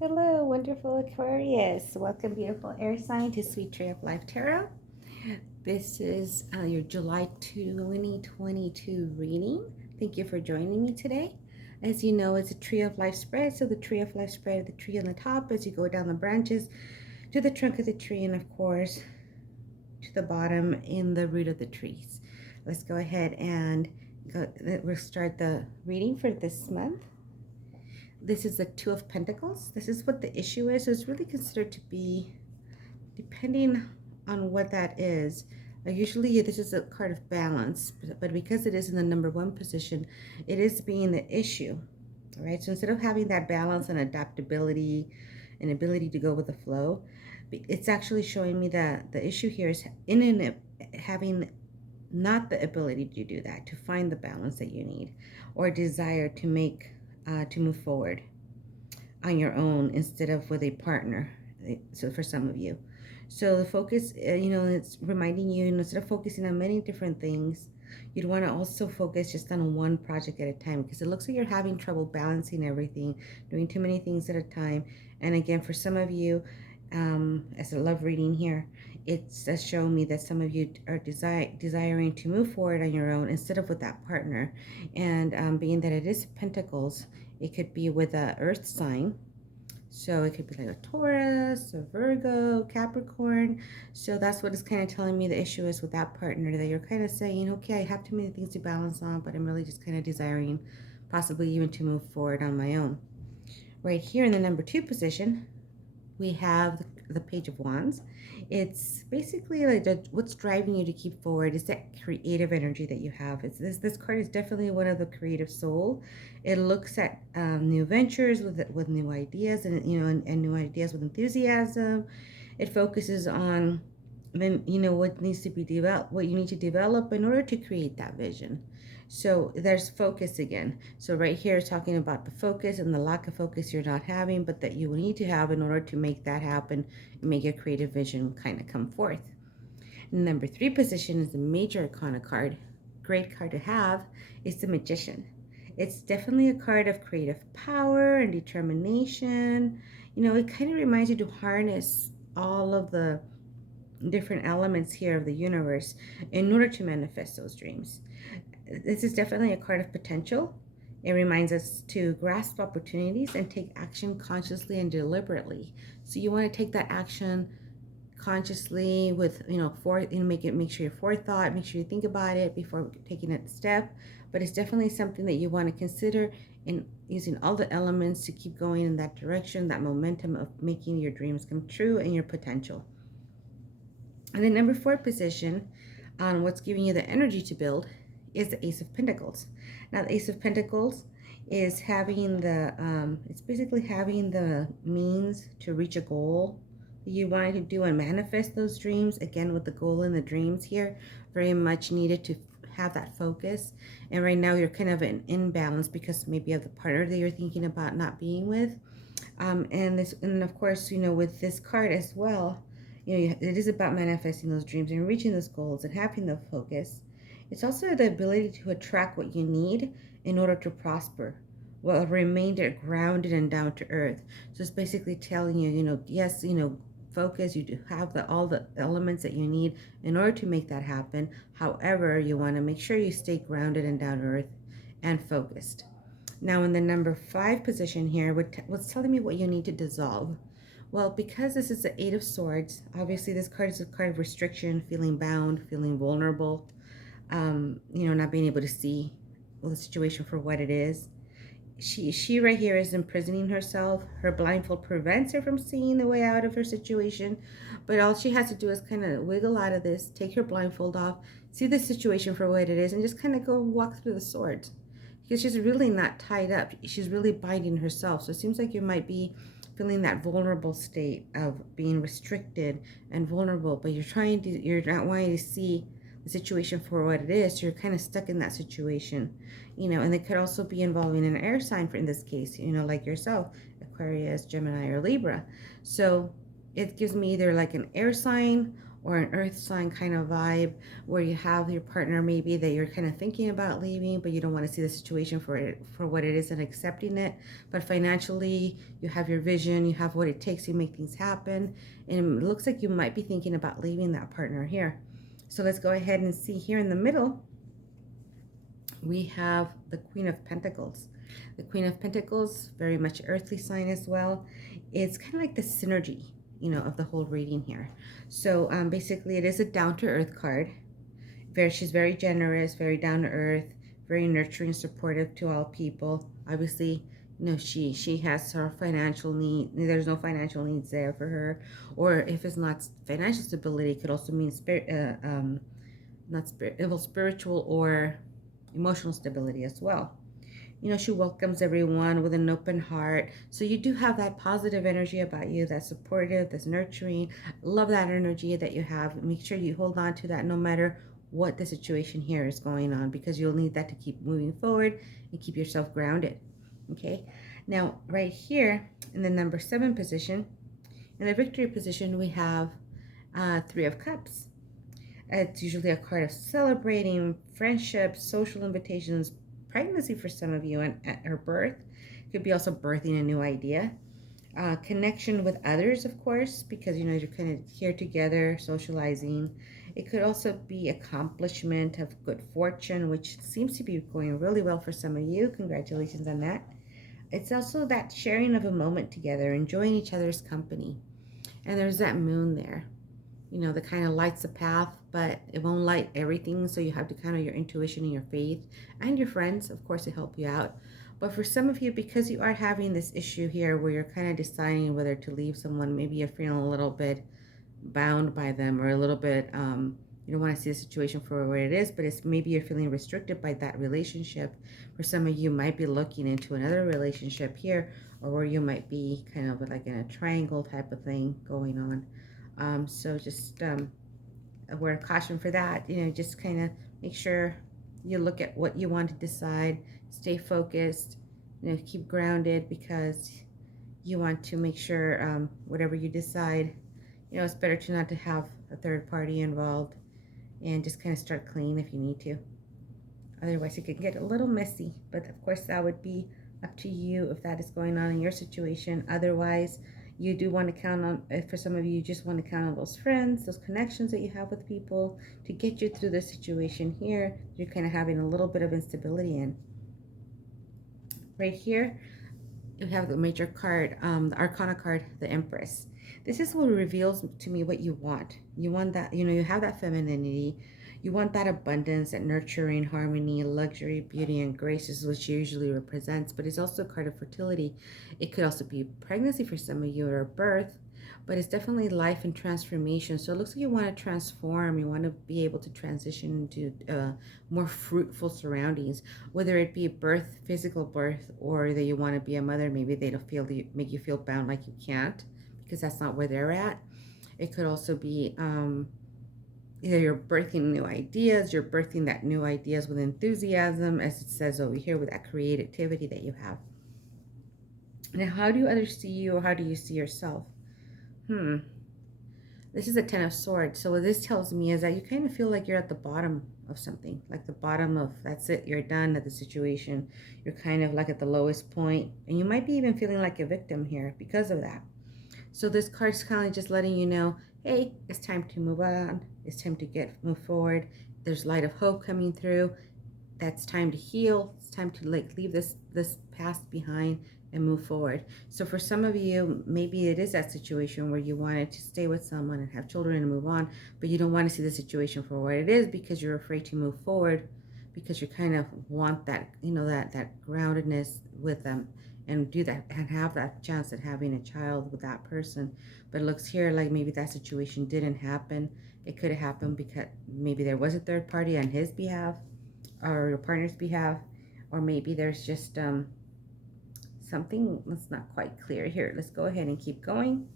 Hello, wonderful Aquarius. Welcome, beautiful air sign, to Sweet Tree of Life Tarot. This is your July 2022 reading. Thank you for joining me today. As you know, it's a Tree of Life spread. So the Tree of Life spread, the tree on the top as you go down the branches to the trunk of the tree, and of course, to the bottom in the root of the trees. Let's go ahead and we'll start the reading for this month. This is the Two of Pentacles. This is what the issue is. So it's really considered to be, depending on what that is. Usually this is a card of balance, but because it is in the number one position, it is being the issue. All right. So instead of having that balance and adaptability and ability to go with the flow, it's actually showing me that the issue here is having not the ability to do that, to find the balance that you need, or desire to to move forward on your own instead of with a partner. So for some of you, so the focus, it's reminding you, instead of focusing on many different things, you'd want to also focus just on one project at a time, because it looks like you're having trouble balancing everything, doing too many things at a time. And again, for some of you, as a love reading here, it's showing me that some of you are desiring to move forward on your own instead of with that partner. And being that it is Pentacles, it could be with a earth sign. So it could be like a Taurus, a Virgo, Capricorn. So that's what it's kind of telling me the issue is with that partner, that you're kind of saying, okay, I have too many things to balance on, but I'm really just kind of desiring possibly even to move forward on my own. Right here in the number two position, we have the Page of Wands. It's basically like what's driving you to keep forward is that creative energy that you have. This card is definitely one of the creative soul. It looks at new ventures with new ideas, and and new ideas with enthusiasm. It focuses on what needs to be developed, what you need to develop in order to create that vision. So there's focus again. So right here is talking about the focus and the lack of focus you're not having, but that you need to have in order to make that happen and make your creative vision kind of come forth. Number three position is the Major Arcana card. Great card to have is the Magician. It's definitely a card of creative power and determination. It kind of reminds you to harness all of the different elements here of the universe in order to manifest those dreams. This is definitely a card of potential. It reminds us to grasp opportunities and take action consciously and deliberately. So you want to take that action consciously with, make sure you forethought, make sure you think about it before taking that step. But it's definitely something that you want to consider in using all the elements to keep going in that direction, that momentum of making your dreams come true and your potential. And the number four position on what's giving you the energy to build is the Ace of Pentacles. Now, the Ace of Pentacles is it's basically having the means to reach a goal that you wanted to do and manifest those dreams. Again, with the goal and the dreams here, very much needed to have that focus. And right now you're kind of in imbalance because maybe of the partner that you're thinking about not being with. And of course, with this card as well, it is about manifesting those dreams and reaching those goals and having the focus. It's also the ability to attract what you need in order to prosper, while remaining grounded and down to earth. So it's basically telling you, yes, focus. You do have all the elements that you need in order to make that happen. However, you want to make sure you stay grounded and down to earth and focused. Now, in the number five position here, what's telling me what you need to dissolve? Well, because this is the Eight of Swords, obviously this card is a card of restriction, feeling bound, feeling vulnerable, not being able to see the situation for what it is. She right here is imprisoning herself. Her blindfold prevents her from seeing the way out of her situation, but all she has to do is kind of wiggle out of this, take her blindfold off, see the situation for what it is, and just kind of go walk through the swords. Because she's really not tied up. She's really binding herself. So it seems like you might be feeling that vulnerable state of being restricted and vulnerable, but you're not wanting to see the situation for what it is. So you're kind of stuck in that situation, and it could also be involving an air sign in this case, like yourself, Aquarius, Gemini, or Libra. So it gives me either like an air sign or an earth sign kind of vibe, where you have your partner maybe that you're kind of thinking about leaving, but you don't want to see the situation for what it is and accepting it. But financially, you have your vision, you have what it takes to make things happen, and it looks like you might be thinking about leaving that partner here. So let's go ahead and see here in the middle. We have the Queen of Pentacles. The Queen of Pentacles, very much earthly sign as well. It's kind of like the synergy, of the whole reading here. So basically, it is a down-to-earth card. She's very generous, very down-to-earth, very nurturing, supportive to all people. Obviously, she has her financial need. There's no financial needs there for her, or if it's not financial stability, it could also mean not spiritual or emotional stability as well. She welcomes everyone with an open heart. So you do have that positive energy about you, that's supportive, that's nurturing. Love that energy that you have. Make sure you hold on to that no matter what the situation here is going on, because you'll need that to keep moving forward and keep yourself grounded. Okay. Now, right here in the number 7 position, in the victory position, we have 3 of Cups. It's usually a card of celebrating friendships, social invitations, pregnancy for some of you, and at her birth. It could be also birthing a new idea. Connection with others, of course, because you're kind of here together, socializing. It could also be accomplishment of good fortune, which seems to be going really well for some of you. Congratulations on that. It's also that sharing of a moment together, enjoying each other's company. And there's that moon there, that kind of lights the path, but it won't light everything. So you have to kind of your intuition and your faith and your friends, of course, to help you out. But for some of you, because you are having this issue here where you're kind of deciding whether to leave someone, maybe you're feeling a little bit bound by them, or a little bit, you don't want to see the situation for what it is, but it's maybe you're feeling restricted by that relationship. For some of you, might be looking into another relationship here, or where you might be kind of like in a triangle type of thing going on. So just a word of caution for that. Just kind of make sure you look at what you want to decide, stay focused, keep grounded, because you want to make sure whatever you decide, it's better to not to have a third party involved, and just kind of start clean if you need to. Otherwise, it can get a little messy, but of course that would be up to you if that is going on in your situation. Otherwise, you do want to count on, for some of you, you just want to count on those friends, those connections that you have with people to get you through the situation here you're kind of having a little bit of instability in. Right here, you have the major card, the Arcana card, the Empress. This is what reveals to me what you want. You want that, you have that femininity. You want that abundance, that nurturing, harmony, luxury, beauty, and graces, which usually represents, but it's also a card of fertility. It could also be pregnancy for some of you, or birth, but it's definitely life and transformation. So it looks like you want to transform. You want to be able to transition into more fruitful surroundings, whether it be birth, physical birth, or that you want to be a mother. Maybe they don't make you feel bound like you can't, because that's not where they're at. It could also be either you're birthing new ideas, you're birthing that new ideas with enthusiasm, as it says over here, with that creativity that you have. Now, how do others see you, or how do you see yourself? This is a 10 of Swords. So what this tells me is that you kind of feel like you're at the bottom of something, like the bottom of, that's it, you're done at the situation. You're kind of like at the lowest point, and you might be even feeling like a victim here because of that. So this card's kind of just letting you know, hey, it's time to move on. It's time to move forward. There's light of hope coming through. That's time to heal. It's time to leave this past behind and move forward. So for some of you, maybe it is that situation where you wanted to stay with someone and have children and move on, but you don't want to see the situation for what it is, because you're afraid to move forward, because you kind of want that, that groundedness with them, and do that and have that chance at having a child with that person. But it looks here like maybe that situation didn't happen. It could have happened because maybe there was a third party on his behalf, or your partner's behalf, or maybe there's just something that's not quite clear here. Let's go ahead and keep going.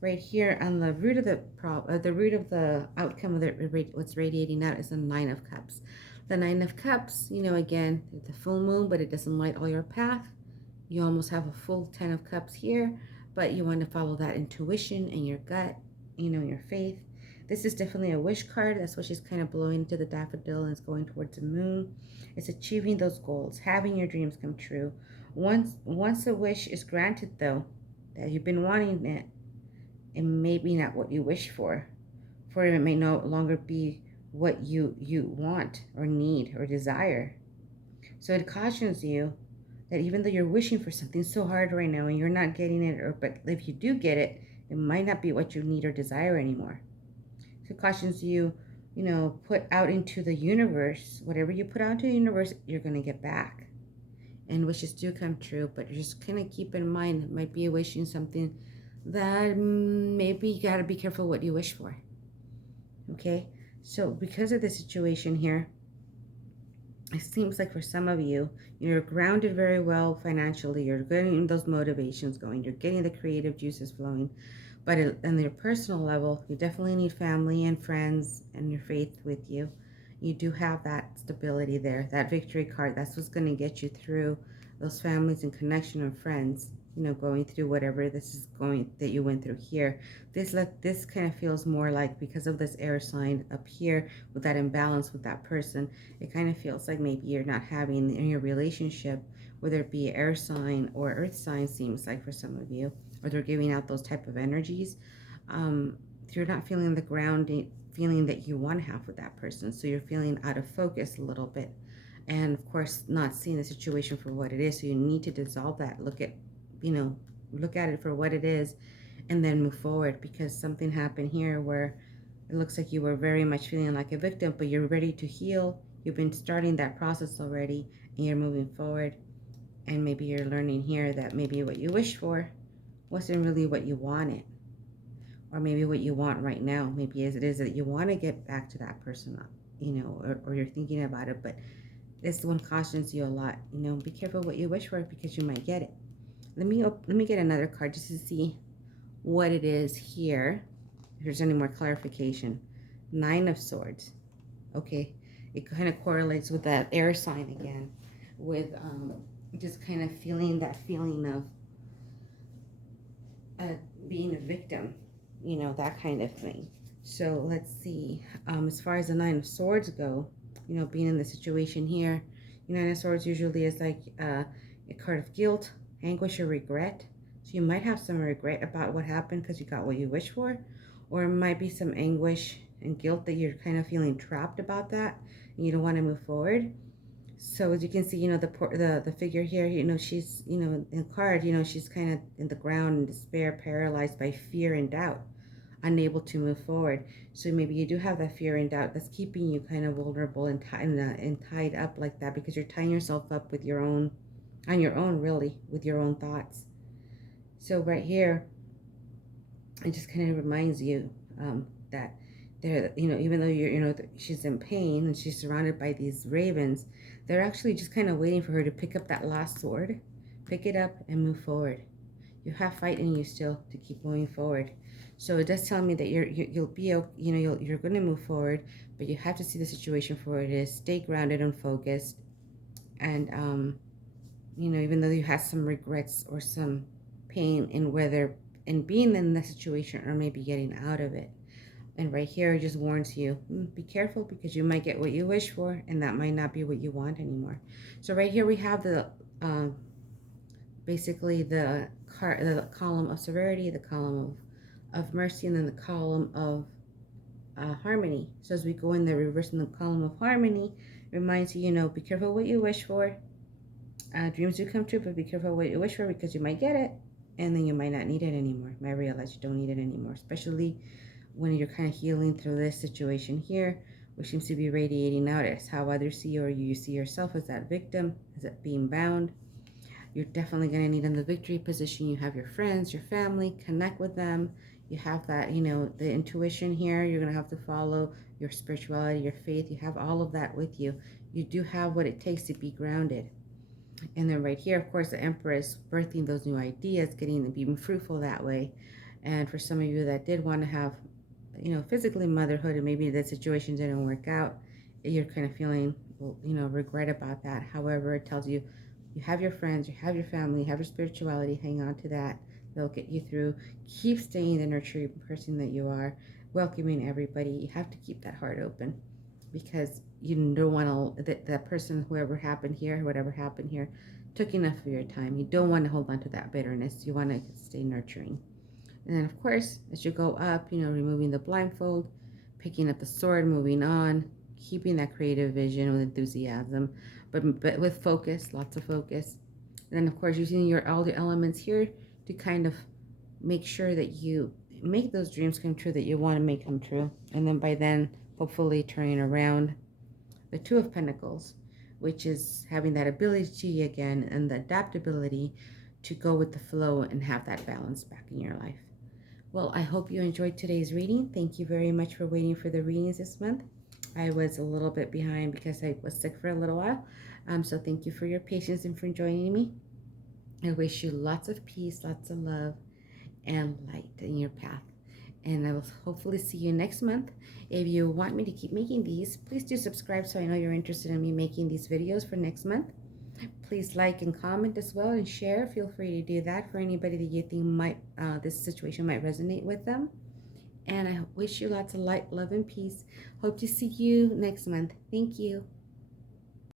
Right here on the root of the root of the outcome of what's radiating out is the 9 of Cups. The 9 of Cups, again, the full moon, but it doesn't light all your path. You almost have a full 10 of Cups here, but you want to follow that intuition and your gut, your faith. This is definitely a wish card. That's what she's kind of blowing into the daffodil, and it's going towards the moon. It's achieving those goals, having your dreams come true. Once a wish is granted, though, that you've been wanting it, it may be not what you wish for. For it may no longer be what you want or need or desire. So it cautions you that even though you're wishing for something so hard right now and you're not getting it, or but if you do get it, it might not be what you need or desire anymore. So it cautions you, put out into the universe, whatever you put out into the universe, you're going to get back. And wishes do come true, but just kind of keep in mind, it might be wishing something that maybe you got to be careful what you wish for. Okay? So because of the situation here, it seems like for some of you, you're grounded very well financially. You're getting those motivations going. You're getting the creative juices flowing. But on your personal level, you definitely need family and friends and your faith with you. You do have that stability there. That victory card, that's what's going to get you through those families and connection and friends, going through whatever this is going that you went through here. This kind of feels more like, because of this air sign up here with that imbalance with that person, it kind of feels like maybe you're not having in your relationship, whether it be air sign or earth sign, seems like for some of you, or they're giving out those type of energies. You're not feeling the grounding feeling that you want to have with that person, so you're feeling out of focus a little bit, and of course not seeing the situation for what it is. So you need to dissolve that, look at it for what it is, and then move forward, because something happened here where it looks like you were very much feeling like a victim, but you're ready to heal. You've been starting that process already, and you're moving forward. And maybe you're learning here that maybe what you wished for wasn't really what you wanted, or maybe what you want right now. Maybe it is that you want to get back to that person, or you're thinking about it, but this one cautions you a lot. Be careful what you wish for, because you might get it. Let me get another card just to see what it is here, if there's any more clarification. 9 of Swords. Okay, it kind of correlates with that air sign again, with just kind of feeling that feeling of being a victim, that kind of thing. So let's see, as far as the 9 of Swords go, being in the situation here, 9 of Swords usually is like a card of guilt, anguish, or regret. So you might have some regret about what happened because you got what you wished for, or it might be some anguish and guilt that you're kind of feeling trapped about that and you don't want to move forward. So as you can see, the figure here, she's, in the card, she's kind of in the ground in despair, paralyzed by fear and doubt, unable to move forward. So maybe you do have that fear and doubt that's keeping you kind of vulnerable and tied up like that, because you're tying yourself up with on your own, really, with your own thoughts. So right here, it just kind of reminds you that there, even though she's in pain and she's surrounded by these ravens, they're actually just kind of waiting for her to pick up that last sword, pick it up and move forward. You have fight in you still to keep moving forward. So it does tell me that you'll be, you're going to move forward, but you have to see the situation for what it is. Stay grounded and focused, and even though you have some regrets or some pain in being in the situation or maybe getting out of it. And right here, it just warns you, be careful, because you might get what you wish for, and that might not be what you want anymore. So right here we have the basically the column of severity, the column of mercy, and then the column of harmony. So as we go in the reverse in the column of harmony, it reminds you, be careful what you wish for. Dreams do come true, but be careful what you wish for, because you might get it, and then you might not need it anymore. You might realize you don't need it anymore, especially when you're kind of healing through this situation here, which seems to be radiating out as how others see you, or you see yourself as that victim, as that being bound. You're definitely going to need in the victory position. You have your friends, your family, connect with them. You have that, the intuition here. You're going to have to follow your spirituality, your faith. You have all of that with you. You do have what it takes to be grounded. And then right here, of course, the Empress, birthing those new ideas, being fruitful that way. And for some of you that did want to have, physically motherhood, and maybe the situation didn't work out, you're kind of feeling, regret about that. However, it tells you, you have your friends, you have your family, you have your spirituality. Hang on to that. They'll get you through. Keep staying the nurturing person that you are. welcoming everybody. You have to keep that heart open, because you don't want to, that person, whatever happened here, took enough of your time. You don't want to hold on to that bitterness. You want to stay nurturing. And then, of course, as you go up, removing the blindfold, picking up the sword, moving on, keeping that creative vision with enthusiasm, but with focus, lots of focus. And then, of course, using all the elements here to kind of make sure that you make those dreams come true that you want to make come true. And then by then, hopefully turning around the Two of Pentacles, which is having that ability again and the adaptability to go with the flow and have that balance back in your life. Well, I hope you enjoyed today's reading. Thank you very much for waiting for the readings this month. I was a little bit behind because I was sick for a little while. So thank you for your patience and for joining me. I wish you lots of peace, lots of love, and light in your path. And I will hopefully see you next month. If you want me to keep making these, please do subscribe so I know you're interested in me making these videos for next month. Please like and comment as well and share. Feel free to do that for anybody that you think might this situation might resonate with them. And I wish you lots of light, love, and peace. Hope to see you next month. Thank you.